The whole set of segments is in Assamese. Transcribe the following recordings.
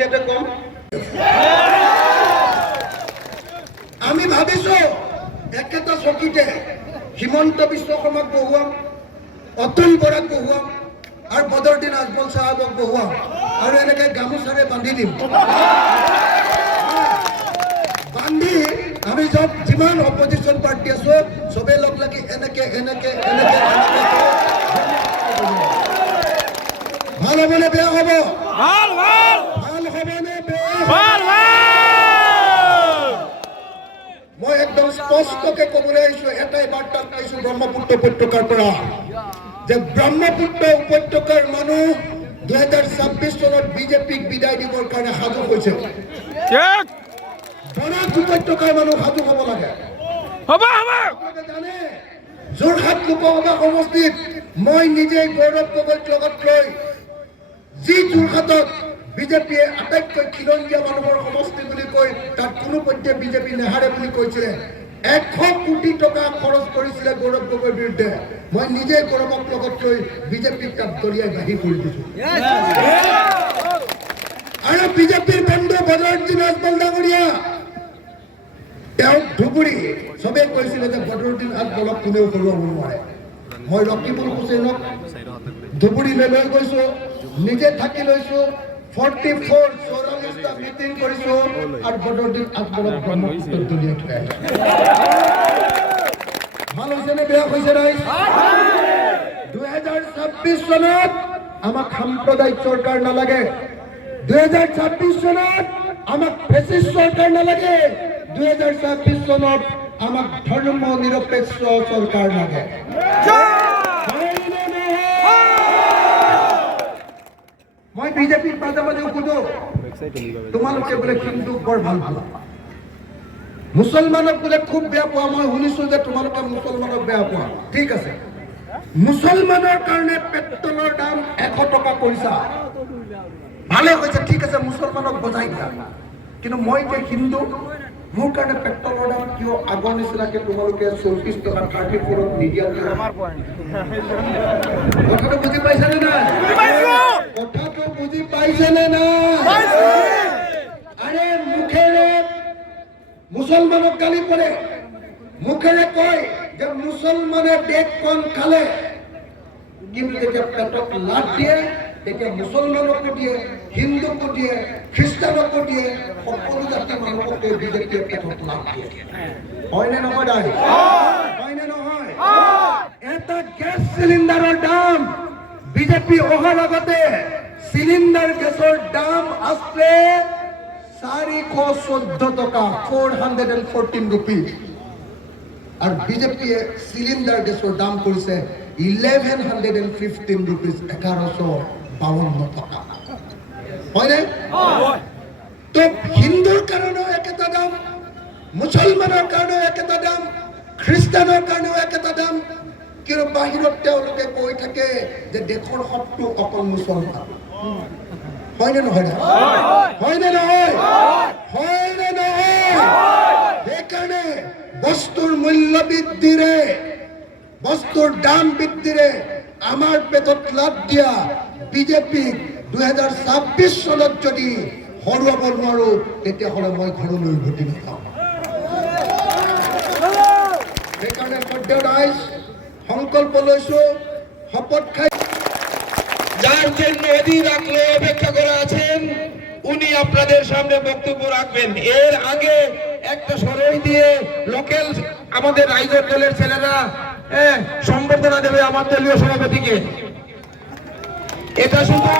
অসমীয়াতে কম আমি ভাবিছো একেটা চকীতে হিমন্ত বিশ্ব শৰ্মাক বহুৱাম অতুল বৰাক বহুৱাম আৰু বদৰুদ্দিন আজমল সাহেবক বহুৱাম আৰু এনেকে গামোচাৰে বান্ধি দিম বান্ধি আমি সব যিমান অপজিশন পাৰ্টি আছো সবে লগ লাগি এনেকে এনেকে এনেকে ভাল হবনে বেয়া হব ভাল ভাল ভাল হবনে বেয়া ভাল মই একদম স্পষ্টকে ক'বলৈ আহিছো এটাই বাৰ্তা পাইছো ব্ৰহ্মপুত্ৰ উপত্যকাৰ পৰা যে ব্ৰহ্মপুত্ৰ উপত্যকাৰ মানুহ 2026 চনত বিজেপিক বিদায় দিবৰ কাৰণে সাজু হৈছে বৰাক উপত্যকাৰ মানুহ সাজু হ'ব লাগে হ'ব জানে যোৰহাট লোকসভা সমষ্টিত মই নিজে গৌৰৱ গগৈক লগত লৈ যি যোৰহাটত বিজেপিয়ে আটাইতকৈ খিলঞ্জীয়া মানুহৰ সমষ্টি বুলি কৈ তাত কোনো পৰ্যায়ে বিজেপি নেহাৰে বুলি কৈছিলে 100 কোটি টকা খৰচ কৰিছিলে গৌৰৱ গগৈৰ বিৰুদ্ধে মই নিজে গৌৰৱক লগত লৈ বিজেপিক তাত দলিয়াই বাহিৰ কৰি দিছো আৰু বিজেপিৰ বন্ধু বদৰুদ্দিন আজমল ডাঙৰীয়া তেওঁ ধুবুৰী সবে কৈছিলে যে বদৰুদ্দিন আজমলক কোনেও হৰুৱাব নোৱাৰে মই ৰকিবুল হুছেইনক ধুবুৰীলৈ লৈ গৈছো নিজে থাকি লৈছো 44 মিটিং কৰিছো আৰু বদৰুদ্দিন আজমলক ব্ৰহ্মপুত্ৰত দলিয়াই থৈ আহিছো ভাল হৈছে নে বেয়া হৈছে নাই 2026 চনত আমাক সাম্প্ৰদায়িক চৰকাৰ নালাগে 2026 চনত আমাক ফেচিষ্ট চৰকাৰ নালাগে 2026 চনত আমাক ধৰ্ম নিৰপেক্ষ চৰকাৰ লাগে মই বিজেপিৰ মাজে মাজে সুধো তোমালোকে বোলে হিন্দুক বৰ ভাল পোৱা মুছলমানক বোলে খুব বেয়া পোৱা মই শুনিছো যে তোমালোকে মুছলমানক বেয়া পোৱা ঠিক আছে মুছলমানৰ কাৰণে পেট্ৰলৰ দাম 100 টকা কৰিছা ভালে হৈছে ঠিক আছে মুছলমানক বজাই দিয়া কিন্তু মই যে হিন্দু মোৰ কাৰণে পেট্ৰলৰ দাম কিয় আগৰ নিচিনাকে তোমালোকে 34 টকা 34ত নিদিয়া কথাটো বুজি পাইছানে নাই কথাটো বুজি পাইছেনে নাই আৰে মুখেৰে মুছলমানক গালি পৰে মুখেৰে কয় যে মুছলমানে দেশখন খালে কিন্তু যেতিয়া পেটত লাভ দিয়ে তেতিয়া মুছলমানকো দিয়ে হিন্দুকো দিয়ে খ্ৰীষ্টানকো দিয়ে সকলো জাতিৰ মানুহকে বিজেপিয়ে পেটত লাভ দিয়ে হয়নে নহয় দাই হয়নে নহয় এটা গেছ চিলিণ্ডাৰৰ দাম বিজেপি অহাৰ লগতে চিলিণ্ডাৰ গেছৰ দাম আছে 414 টকা 414 rupees আর বিজেপিয়ে সিলিন্ডার গ্যাসের দাম করেছে 1115 rupees 1152 টাকা হয় না তো হিন্দুর কারণেও একটা দাম মুসলমানের কারণেও একটা দাম খ্রিস্টানের কারণেও একটা দাম কিন্তু বাহিৰত তেওঁলোকে কৈ থাকে যে দেশৰ শত্ৰু অকল মুছলমান হয় নে নহয় হয় নে নহয় হয় নে নহয় সেইকাৰণে বস্তুৰ মূল্য বৃদ্ধিৰে বস্তুৰ দাম বৃদ্ধিৰে আমাৰ পেটত লাভ দিয়া বিজেপি 2026 চনত যদি হৰুৱাব নোৱাৰো তেতিয়াহ'লে মই ঘৰলৈ উভতি নাযাওঁ সেইকাৰণে পৰ্যায়ত সংকল্প লৈছো শপথ খাই যার জন্য অধীর আগ্রহে অপেক্ষা করে আছেন উনি আপনাদের সামনে বক্তব্য রাখবেন এর আগে একটা সরই দিয়ে লোকাল আমাদের রাইজর দলের ছেলেরা সম্বর্ধনা দেবে আমার দলীয় সভাপতিকে এটা শুধু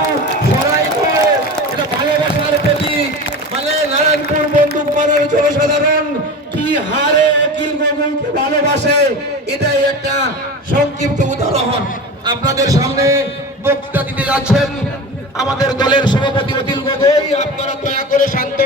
সরাই নয় এটা ভালোবাসার প্রতীক মানে নারায়ণপুর বন্দুক মারার জনসাধারণ কি হারে উকিল গগৈকে ভালোবাসে এটাই একটা সংক্ষিপ্ত উদাহরণ আপনাদের সামনে বক্তৃতা দিতে যাচ্ছেন আমাদের দলের সভাপতি অতুল গগৈ আপনারা দয়া করে শান্ত